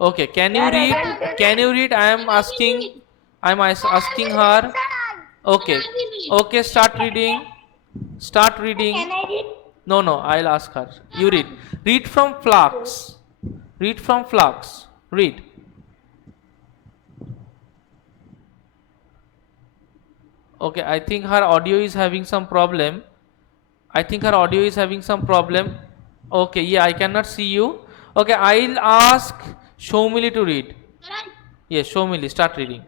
Okay, can you read? Can you read? I am asking her. Okay, okay, start reading. Start reading. Can I read? No, no, I'll ask her. You read. Read from flax. Read from flax. Read. Okay, I think her audio is having some problem. I think her audio is having some problem. Okay, yeah, I cannot see you. Okay, I'll ask Shomili to read. Yes, Shomili, start reading.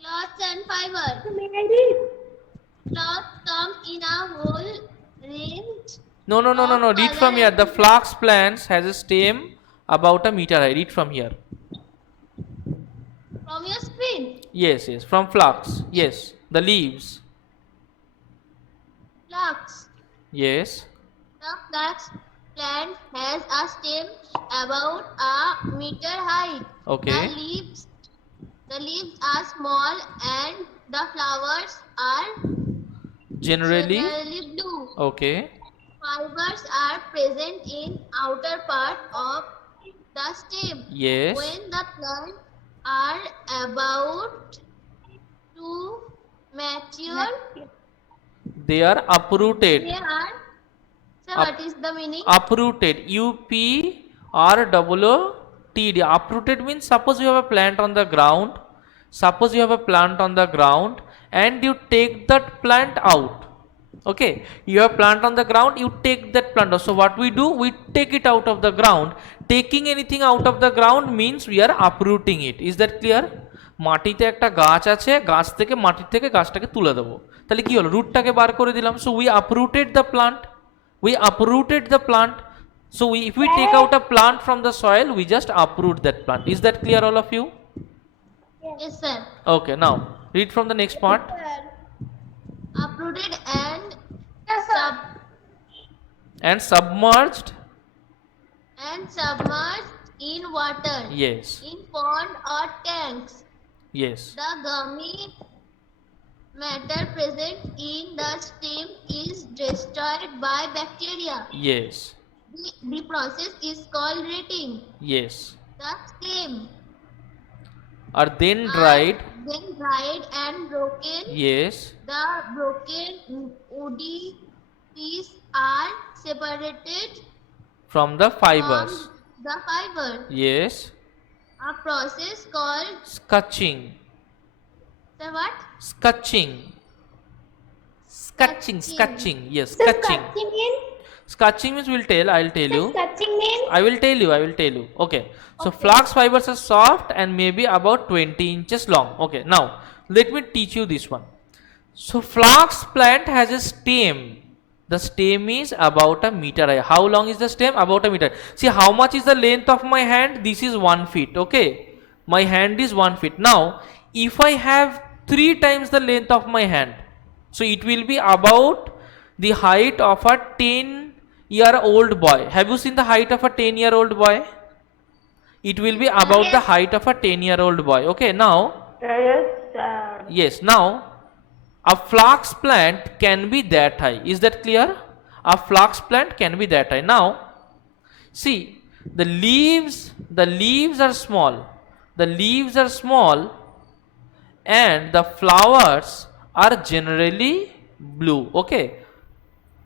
Cloths and fiber. May I read? Cloth comes in a whole range No, no, no, no, of no. Read color from here. and The flax plants has a stem about a meter high. Read from here. from your screen. Yes, yes. From flax. Yes. The leaves. Flax. Yes. The flax plant has a stem about a meter high. Okay. The leaves are small and the flowers are Generally. blue. Okay. Fibers are present in outer part of the stem. Yes. When the plants are about to mature, They are uprooted. they are. So, Up- what is the meaning? Uprooted. UPROOTD. Uprooted means suppose you have a plant on the ground. Suppose you have a plant on the ground and you take that plant out. Okay, you have plant on the ground, you take that plant out. So what we do, we take it out of the ground. Taking anything out of the ground means we are uprooting it. Is that clear? মাটিতে একটা গাছ আছে, গাছ থেকে মাটি থেকে গাছটাকে তুলে দেবো, তাহলে কি হলো, রুটটাকে বার করে দিলাম. So we uprooted the plant. We uprooted the plant. So if we take out a plant from the soil, we just uproot that plant. Is that clear, all of you? Yes, sir. Okay, now read from the next part. Uprooted and Submerged. Submerged in water. Yes. In pond or tanks. Yes. The gummy matter present in the stem is destroyed by bacteria. Yes. The process is called retting. Yes. The stem Are then dried. then dried and broken. Yes. The broken woody pieces are separated From the fibers. from the fiber. Yes. A process called Scutching. the what? Scutching. Scutching. Scutching. Yes. So Scutching. scratching means? Scutching means I'll tell you. Scratching means? I will tell you. Okay. So flax fibers are soft and maybe about 20 inches long. Okay. Now let me teach you this one. So flax plant has a stem. The stem is about a meter high. How long is the stem? About a meter. See how much is the length of my hand? This is 1 feet. Okay. My hand is 1 feet. Now if I have 3 times the length of my hand, so it will be about the height of a 10-year-old boy. Have you seen the height of a 10-year-old boy? It will be about the height of a 10-year-old boy. Okay, now. Yes, sir. Yes, now a flax plant can be that high. Is that clear? A flax plant can be that high. Now, see, the leaves are small. The leaves are small and the flowers are generally blue. Okay.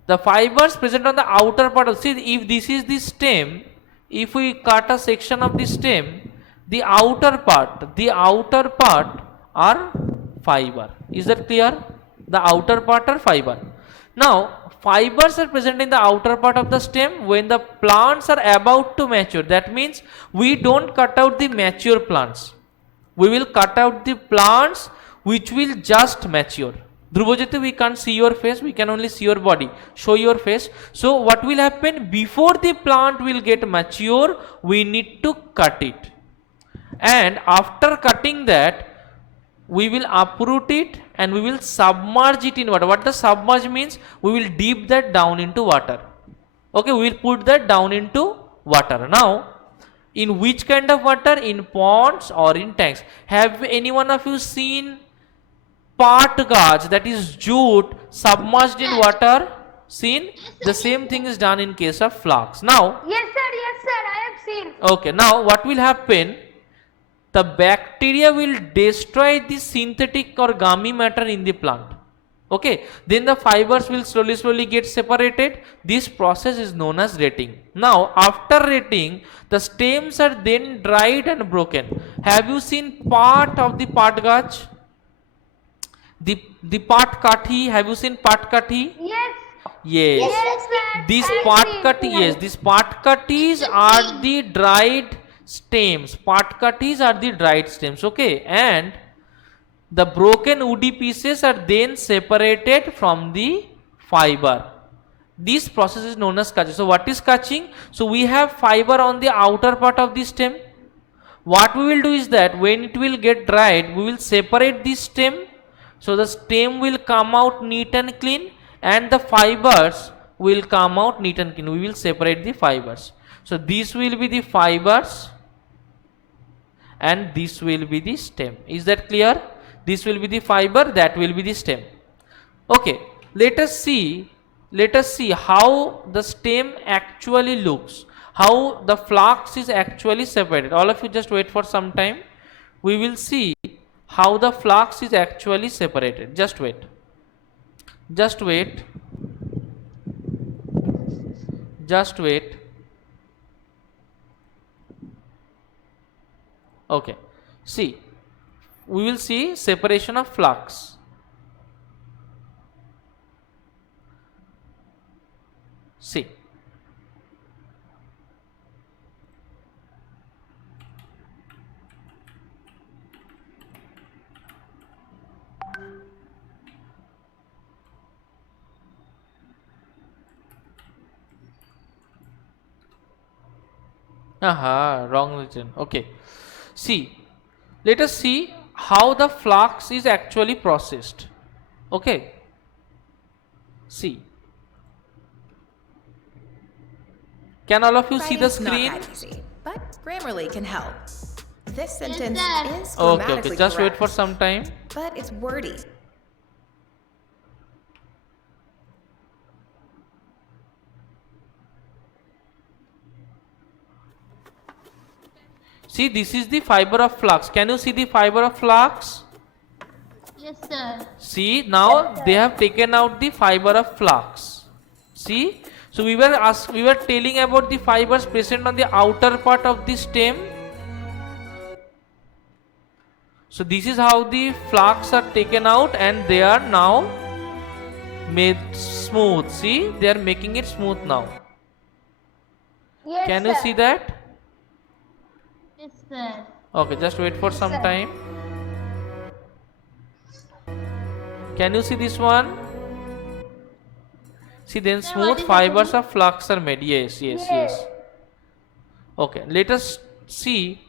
The fibers present on the outer part of, see, if this is the stem, if we cut a section of the stem, the outer part are fiber. Is that clear? The outer part are fiber. Now fibers are present in the outer part of the stem when the plants are about to mature. That means we don't cut out the mature plants. We will cut out the plants which will just mature. Dhrubajyoti, we can't see your face, we can only see your body. Show your face. So what will happen, before the plant will get mature, we need to cut it. And after cutting that, we will uproot it and we will submerge it in water. What does submerge means? We will dip that down into water. Okay, we will put that down into water. Now, in which kind of water? In ponds or in tanks. Have any one of you seen part gaj, that is jute, submerged in water? Seen? The same thing is done in case of flax. Now, Yes, sir. Yes, sir. I have vaccine. Okay, now what will happen? The bacteria will destroy the synthetic or gummy matter in the plant. Okay, then the fibers will slowly get separated. This process is known as retting. Now after retting, the stems are then dried and broken. Have you seen part of the pat gach? The pat kathi? Have you seen pat kathi? Yes. Yes. Yes, sir. These I part see. cut, yes, these part cutties are the dried stems. Part cutties are the dried stems. Okay, and the broken woody pieces are then separated from the fiber. This process is known as catching. So what is catching? So we have fiber on the outer part of the stem. What we will do is that when it will get dried, we will separate the stem. So the stem will come out neat and clean, and the fibers will come out neat and clean. We will separate the fibers. So these will be the fibers and this will be the stem. Is that clear? This will be the fiber, that will be the stem. Okay, let us see how the stem actually looks, how the flax is actually separated. All of you just wait for some time. We will see how the flax is actually separated. Just wait. Just wait. Just wait. Okay. See, we will see separation of flax. See. Aha, wrong region. Okay. See, let us see how the flax is actually processed. Okay. See. Can all of you see the Writing's not screen? that easy, but Grammarly can help. This sentence sir. is Okay, grammatically okay. Just wait correct, for some time. but it's wordy. See, this is the fiber of flax. Can you see the fiber of flax? Yes, sir. See, now they have taken out the fiber of flax. See, so we were telling about the fibers present on the outer part of the stem. So this is how the flax are taken out and they are now made smooth. See, they are making it smooth now. Yes, Can you sir. see that? Yes, sir. Okay, just wait for some time. Can you see this one? See, then Sir, smooth what is fibers happening? of flax are made. Yes, yes, yes. Okay, let us see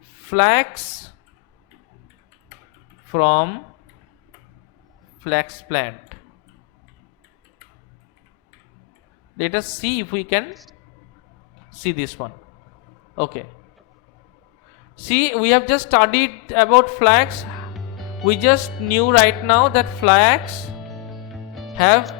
flax from flax plant. Let us see if we can see this one. Okay. See, we have just studied about flax. We just knew right now that flax have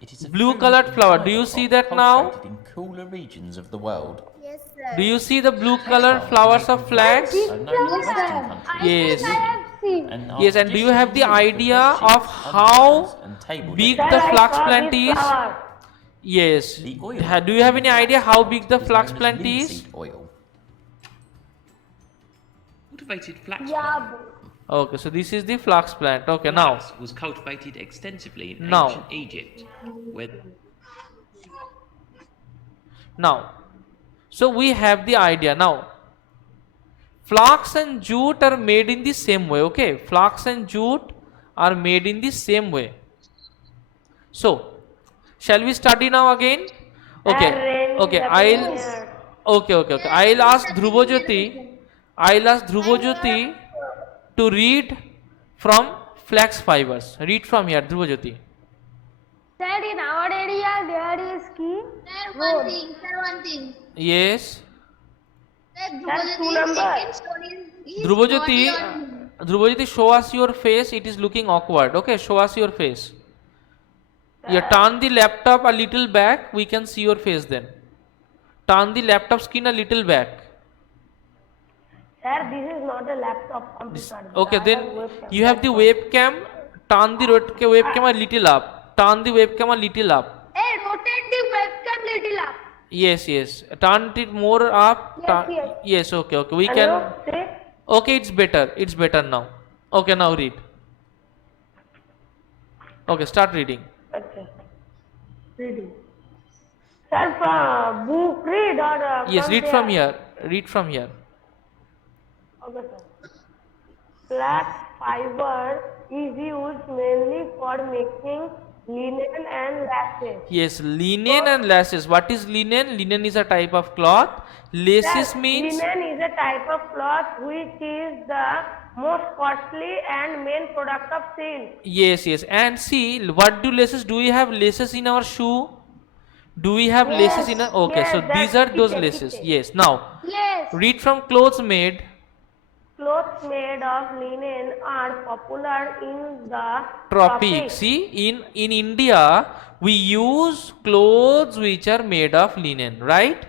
It is a blue food colored and flower. Do fibre you see crop that now? cultivated in cooler regions of the world. Yes, sir. Do you see the blue colored flowers of flax? Are known in Western countries. Yes. I have seen. And Yes, are and do you have the traditionally idea used for of bedsheets, how underpants, and table big decor. the Sir, I flax saw plant this is? flower. Yes. The oil Do you have any idea how big the is flax known as plant is? linseed oil. Cultivated flax Yeah, plant. Okay, so this is the flax plant. Okay, now. Flax was cultivated extensively in Now. ancient Egypt, where Now, so we have the idea now. Flax and jute are made in the same way. Okay, flax and jute are made in the same way. So, shall we study now again? Okay, okay. Okay. I'll ask Dhrubajyoti. I'll ask Dhrubajyoti to read from flax fibers. Read from here, Dhrubajyoti. Sir, in our area there is key. Sir, one thing. Yes, Sir, That's two Dhrubajyoti numbers. second story is Dhrubajyoti. body on- Dhrubajyoti, show us your face. It is looking awkward. Okay, show us your face. You turn the laptop a little back. We can see your face then. Turn the laptop screen a little back. Sir, this is not a laptop computer. Okay, I then have webcam. you have the webcam. Turn the webcam a little up. Turn the webcam a little up. Hey, rotate the webcam little up. Yes, yes. Turn it more up. Yes, yes. Yes, okay, okay. We And can. now, see? Okay, it's better. It's better now. Okay, now read. Okay, start reading. Okay. Reading. Sir, from book read or Yes, read from there? here. Read from here. Okay, sir. Flax fiber is used mainly for making linen and lashes. Yes, linen and lashes. What is linen? Linen is a type of cloth. Laces Sir, means. linen is a type of cloth which is the most costly and main product of silk. Yes, yes. And see, what do laces? Do we have laces in our shoe? Do we have laces in our? Okay, Yes, so that's these are those kitchen, laces. kitchen. Yes. Now, Yes. read from clothes made. Clothes made of linen are popular in the Tropics. See, in India, we use clothes which are made of linen, right?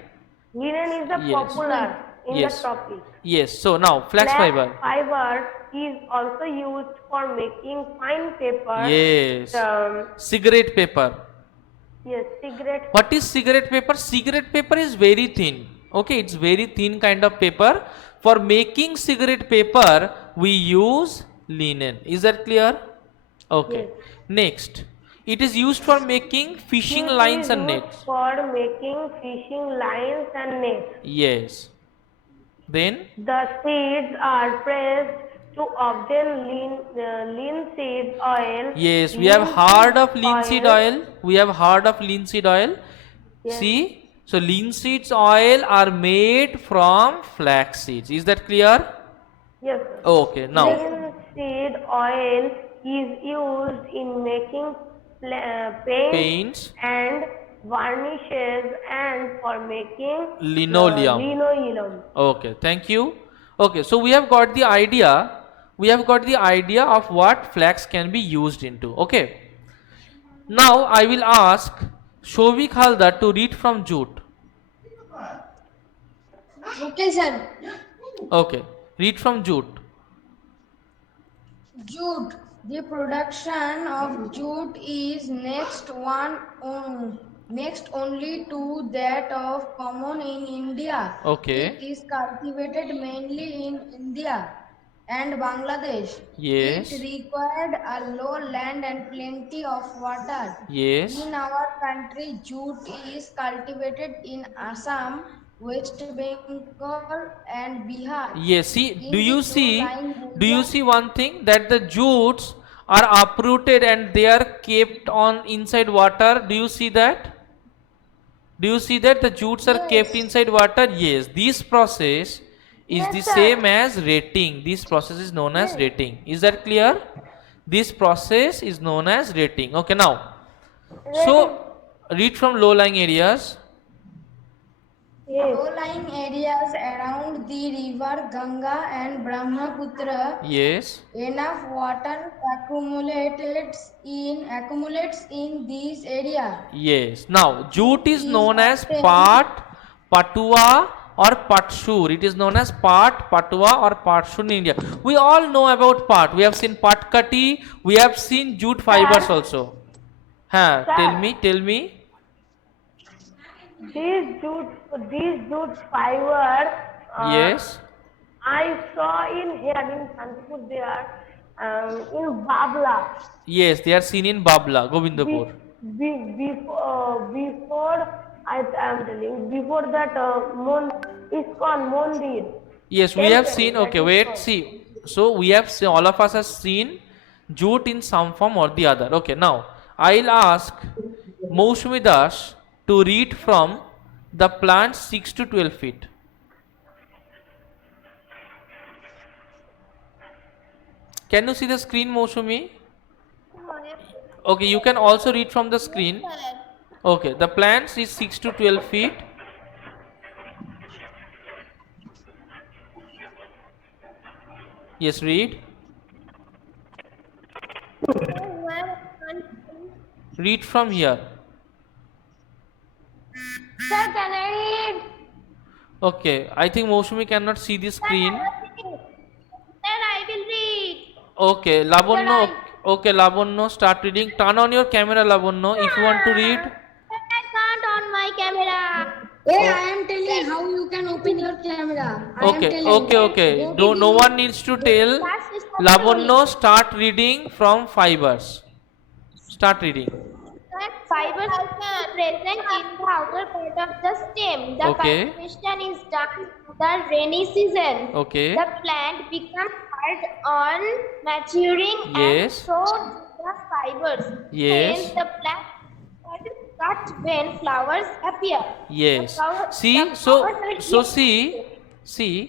Linen is the Yes. popular in Yes. the tropics. Yes. So now, flax fiber. Fiber is also used for making fine paper. Yes. Um, Cigarette paper. yes, cigarette. What is cigarette paper? Cigarette paper is very thin. Okay, it's very thin kind of paper. For making cigarette paper, we use linen. Is that clear? Okay. Next, it is used for making fishing It lines is and used nets. for making fishing lines and nets. Yes. Then, The seeds are pressed to obtain linseed oil. yes, we have heard of linseed oil. oil. We have heard of linseed oil. Yes. See, so linseed oil are made from flax seeds. Is that clear? Yes, sir. Okay, now. Linseed oil is used in making paints Paints. and varnishes and for making Linoleum. linoleum. Okay, thank you. Okay, so we have got the idea. We have got the idea of what flax can be used into. Okay. Now I will ask Shovik Haldar to read from jute. Okay, sir. Okay, read from jute. Jute. The production of jute is next only to that of common in India. Okay. It is cultivated mainly in India and Bangladesh. Yes. It required a low land and plenty of water. Yes. In our country, jute is cultivated in Assam, West Bengal, and Bihar. Yes. See, In do you the see? low-lying Do you area- see one thing that the jutes are uprooted and they are kept on inside water? Do you see that? Do you see that the jutes are kept inside water? Yes. This process is the same as rating. This process is known as rating. Is that clear? This process is known as rating. Okay, now. So, read from low-lying areas. Yes. Low-lying areas around the river Ganga and Brahmaputra, Yes. enough water accumulates in this area. Yes. Now, jute is known as Pat, Patua or Patshur. It is known as Pat, Patua or Patshur in India. We all know about Pat. We have seen Patkati. We have seen jute fibers also. Huh, tell me. These jute fiber. Yes. I saw in here in Santipur there, in Babla. Yes, they are seen in Babla, Govindapur. Before I am telling, before that ISKCON Mondir. Yes, we have Temple, seen. that Okay, is wait, called. see. So we have seen, all of us have seen jute in some form or the other. Okay, now I'll ask Moushumi Das to read from the plant 6 to 12 feet. Can you see the screen, Moushumi? Okay, you can also read from the screen. Okay, the plants is 6 to 12 feet. Yes, read. Read from here. Sir, can I read? Okay, I think Moshumi cannot see the screen. Then I will read. Okay, Lavanno. Okay, Lavanno, start reading. Turn on your camera, Lavanno, if you want to read. But I can't on my camera. Hey, I am telling how you can open your camera. I am Okay, telling. okay. No one needs to tell. Lavanno, start reading from fibers. Start reading. Fibers are present in the outer part of the stem. The Okay. cultivation is done in the rainy season. Okay. The plant becomes hard on maturing Yes. and so do the fibers. Yes. Hence the plant is cut when flowers appear. Yes. The flower- See, the so flowers are see,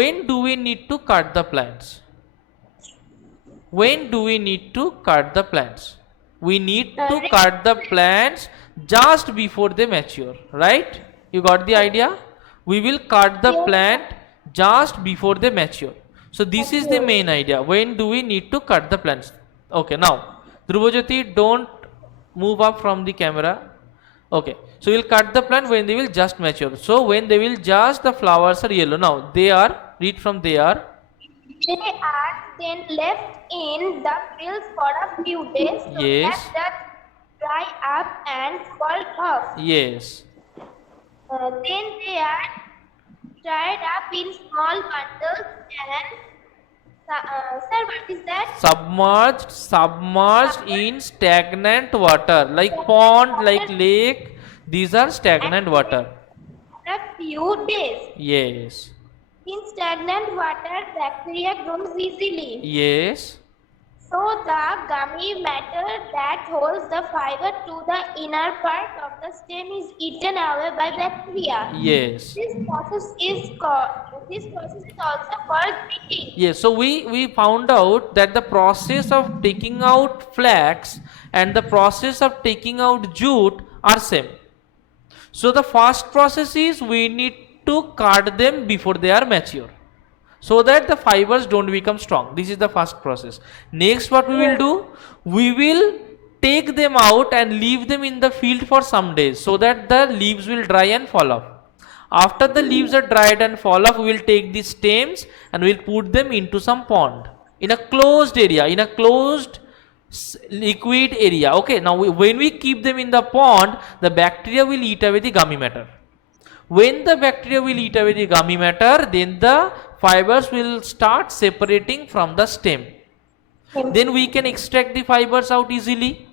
when do we need to cut the plants? When do we need to cut the plants? We need to cut the plants just before they mature, right? You got the idea? We will cut the plant just before they mature. So this is the main idea. When do we need to cut the plants? Okay, now Dhruvajyoti, don't move up from the camera. Okay, so we'll cut the plant when they will just mature. So when they will just, the flowers are yellow. Now they are, read from there. They are then left in the fields for a few days so Yes. that they dry up and fall off. Yes. Then they are tied up in small bundles and sir, what is that? Submerged in stagnant water, like pond, like lake. These are stagnant water. A few days. Yes. In stagnant water, bacteria grows easily. Yes. So the gummy matter that holds the fiber to the inner part of the stem is eaten away by bacteria. Yes. This process is also called picking. Yes. So we found out that the process of taking out flax and the process of taking out jute are same. So the first process is we need to cut them before they are mature, so that the fibers don't become strong. This is the first process. Next, what we will do? We will take them out and leave them in the field for some days, so that the leaves will dry and fall off. After the leaves are dried and fall off, we will take the stems and we will put them into some pond in a closed area, in a closed liquid area. Okay, now when we keep them in the pond, the bacteria will eat away the gummy matter. When the bacteria will eat away the gummy matter, then the fibers will start separating from the stem. Then we can extract the fibers out easily.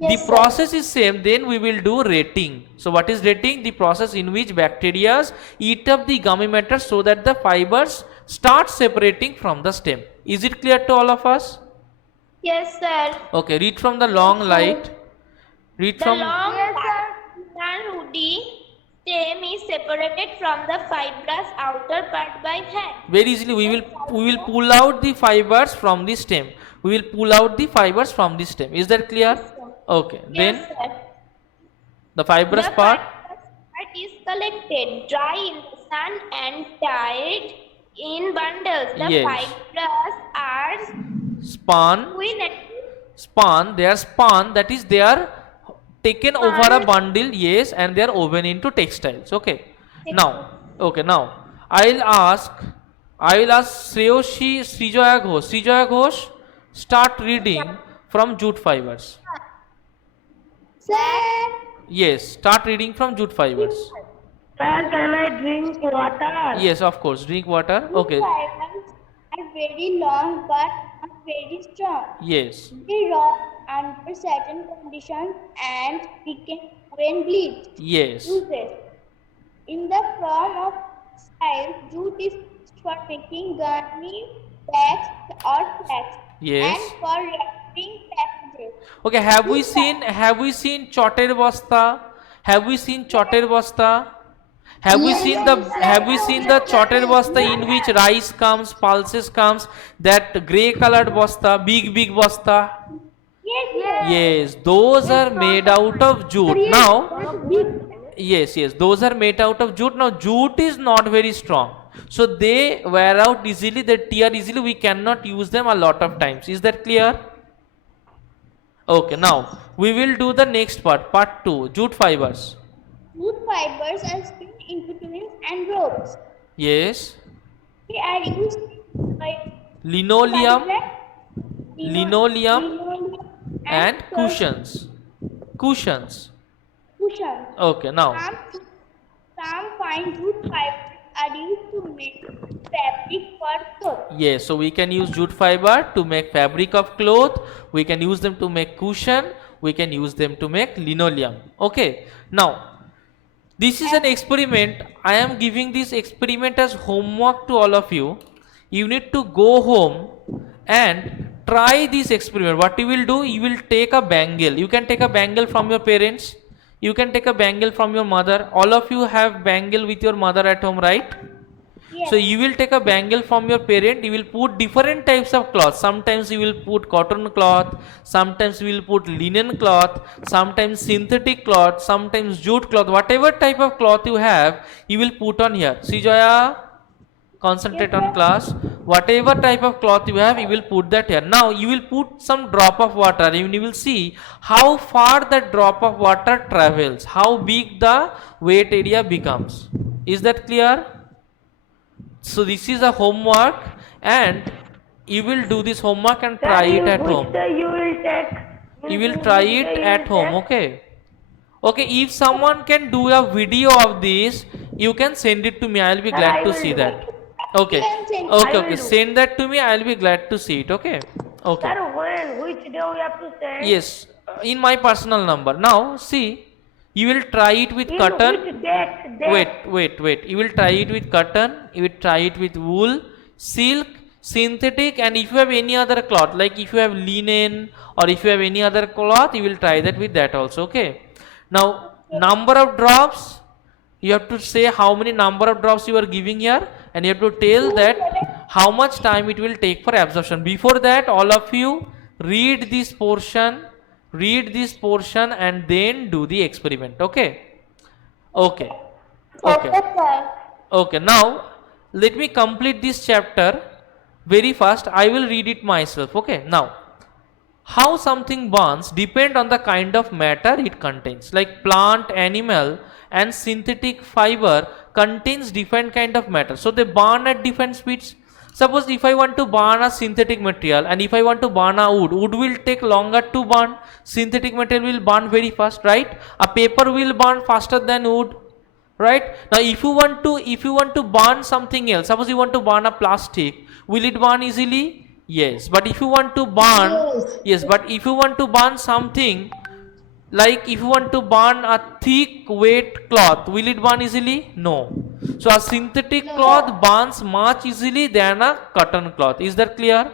The process is same. Then we will do rating. So what is rating? The process in which bacteria eat up the gummy matter so that the fibers start separating from the stem. Is it clear to all of us? Yes, sir. Okay, read from the long light. Read The from long woody stem is separated from the fibrous outer part by hand. very easily. We will pull out the fibers from the stem. We will pull out the fibers from the stem. Is that clear? Okay. Then Yes, sir. the fibrous The part. fibrous part is collected, dry in the sun and tied in bundles. The Yes. fibers are Spun. They are spun. That is, they are taken over a bundle. Yes, and they are woven into textiles. Okay. Now, I'll ask Srijoya Ghosh. Srijoya Ghosh, start reading from jute fibers. Sir, Yes, start reading from jute fibers. Sir, can I drink water? Yes, of course. Drink water. Okay. fibers are very long but not very strong. Yes. They rot under certain conditions and weaken when bleached. Yes. Uses. In the form of style, jute is used for making gummy bags or flags Yes. and for wrapping packages. Okay. Have we seen chotter basta? Have we seen chotter basta? Have we seen the chotter basta in which rice comes, pulses comes? That grey colored basta, big basta. Yes, those are made out of jute. Now, yes, those are made out of jute. Now, jute is not very strong, so they wear out easily, they tear easily. We cannot use them a lot of times. Is that clear? Okay, now we will do the next part 2, jute fibers. Jute fibers are spun instruments and ropes. Yes. They are used by Linoleum, linoleum and cushions. Cushions. cushions. Okay, now. Some fine jute fibers are used to make fabric for clothes. Yes, so we can use jute fiber to make fabric of cloth. We can use them to make cushion. We can use them to make linoleum. Okay. Now, this is an experiment. I am giving this experiment as homework to all of you. You need to go home and try this experiment. What you will do, you will take a bangle. You can take a bangle from your parents. You can take a bangle from your mother. All of you have bangle with your mother at home, right? Yes. So you will take a bangle from your parent. You will put different types of cloth. Sometimes you will put cotton cloth. Sometimes you will put linen cloth. Sometimes synthetic cloth. Sometimes jute cloth. Whatever type of cloth you have, you will put on here. See, Joya, concentrate Yes, on sir. class. Whatever type of cloth you have, you will put that here. Now you will put some drop of water and you will see how far that drop of water travels, how big the weight area becomes. Is that clear? So this is a homework and you will do this homework and try it at home. You will take. You will try it at home, okay? Okay, if someone can do a video of this, you can send it to me. I'll be glad to see that. Okay, okay, send that to me. I'll be glad to see it, okay? Okay. Sir, when? Which day we have to send? Yes, in my personal number. Now, see, you will try it with In cotton. which date? Wait. You will try it with cotton. You will try it with wool, silk, synthetic, and if you have any other cloth, like if you have linen or if you have any other cloth, you will try that with that also, okay? Now, number of drops, you have to say how many number of drops you are giving here and you have to tell that how much time it will take for absorption. Before that, all of you read this portion and then do the experiment, okay? Okay. Okay, now let me complete this chapter very fast. I will read it myself, okay? Now, how something burns depend on the kind of matter it contains. Like plant, animal and synthetic fiber contains different kind of matter. So they burn at different speeds. Suppose if I want to burn a synthetic material and if I want to burn a wood will take longer to burn. Synthetic material will burn very fast, right? A paper will burn faster than wood, right? Now if you want to burn something else, suppose you want to burn a plastic, will it burn easily? Yes, but if you want to burn, but if you want to burn something, like if you want to burn a thick weight cloth, will it burn easily? No. So a synthetic cloth burns much easily than a cotton cloth. Is that clear?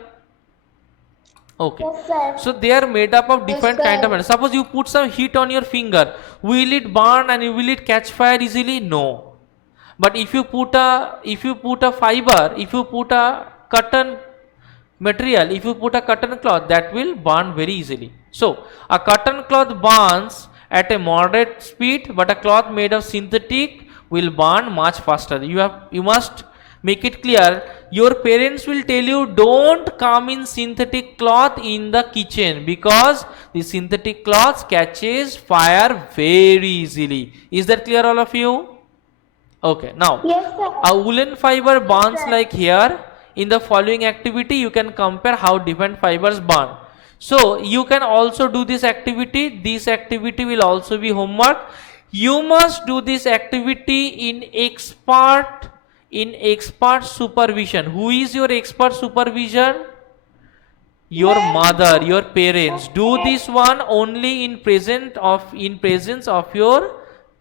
Okay. Yes, sir. So they are made up of different kind of matter. Suppose you put some heat on your finger, will it burn and will it catch fire easily? No. But if you put a fiber, if you put a cotton material, if you put a cotton cloth, that will burn very easily. So a cotton cloth burns at a moderate speed, but a cloth made of synthetic will burn much faster. You must make it clear. Your parents will tell you don't come in synthetic cloth in the kitchen because the synthetic cloth catches fire very easily. Is that clear, all of you? Okay, now Yes, sir. a woolen fiber burns like here. In the following activity, you can compare how different fibers burn. So you can also do this activity. This activity will also be homework. You must do this activity in expert supervision. Who is your expert supervision? Your mother, your parents. Do this one only in presence of your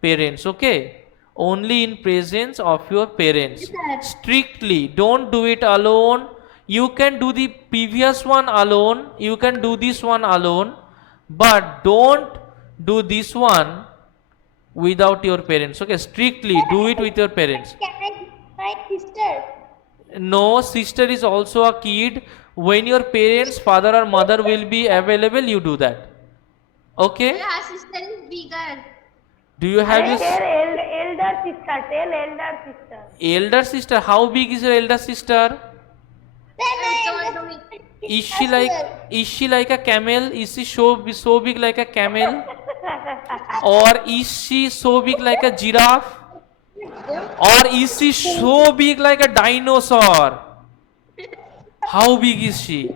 parents, okay? Only in presence of your parents. Strictly, don't do it alone. You can do the previous one alone. You can do this one alone. But don't do this one without your parents. Okay, strictly do it with your parents. Can I give my sister? No, sister is also a kid. When your parents, father or mother will be available, you do that. Okay? Yeah, sister is bigger. Do you have your Elder sister. Tell elder sister. elder sister? How big is your elder sister? Then Is she like a camel? Is she so big like a camel? Or is she so big like a giraffe? Or is she so big like a dinosaur? How big is she?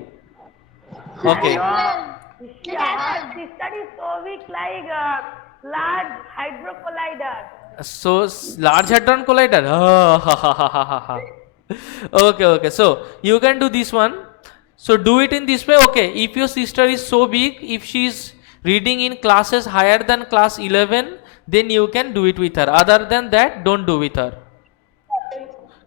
Okay. Her sister is so weak like large hydro collider. So large hadron collider. Ah, ha, ha, ha, ha, ha. Okay. So you can do this one. So do it in this way. Okay. If your sister is so big, if she is reading in classes higher than class 11, then you can do it with her. Other than that, don't do with her.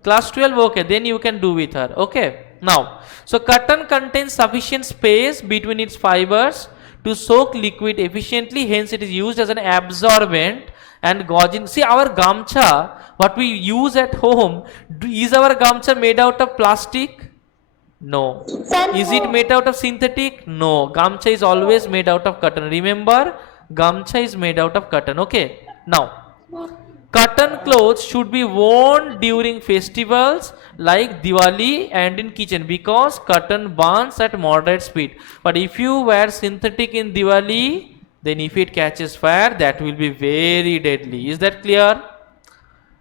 Class 12, okay, then you can do with her. Okay. Now, so cotton contains sufficient space between its fibers to soak liquid efficiently, hence it is used as an absorbent and gauging. See, our gamcha, what we use at home, is our gamcha made out of plastic? No. Is it made out of synthetic? No. Gamcha is always made out of cotton. Remember, gamcha is made out of cotton. Okay. Now, cotton clothes should be worn during festivals like Diwali and in kitchen because cotton burns at moderate speed. But if you wear synthetic in Diwali, then if it catches fire, that will be very deadly. Is that clear?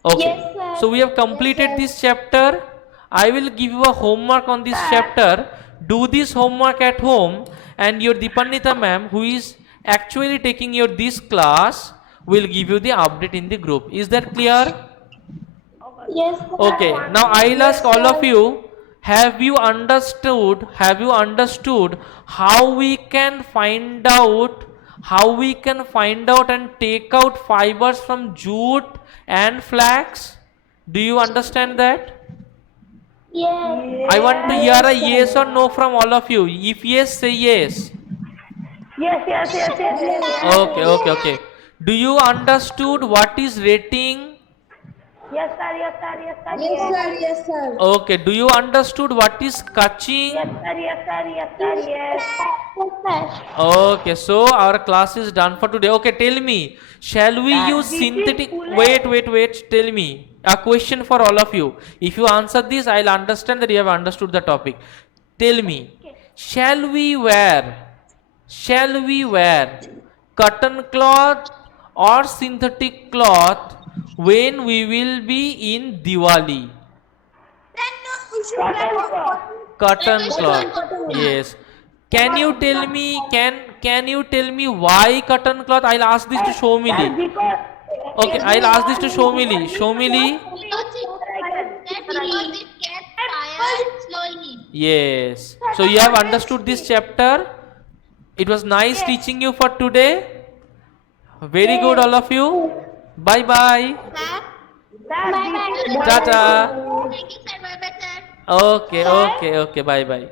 Okay. Yes, sir. So we have completed this chapter. I will give you a homework on this chapter. Do this homework at home, and your Dipannita ma'am, who is actually taking your this class, will give you the update in the group. Is that clear? Yes, sir. Okay. Now I'll ask all of you, have you understood how we can find out and take out fibers from jute and flax? Do you understand that? Yes. I want to hear a yes or no from all of you. If yes, say yes. Yes. Okay. Do you understood what is rating? Yes, sir. Yes, sir. Okay. Do you understood what is catching? Yes, sir. Yes, sir. Okay. So our class is done for today. Okay. Tell me, shall we use this is synthetic? cool. Wait. Tell me. A question for all of you. If you answer this, I'll understand that you have understood the topic. Tell me, shall we wear cotton cloth or synthetic cloth when we will be in Diwali? Cotton cloth. Yes. Can you tell me? Can you tell me why cotton cloth? I'll ask this to Shomili. Because Okay, I'll ask this to Shomili. Shomili. Yes. So you have understood this chapter. It was nice teaching you for today. Very good, all of you. Bye bye. Tata. Thank you, sir. Bye-bye, sir. Okay. Bye bye.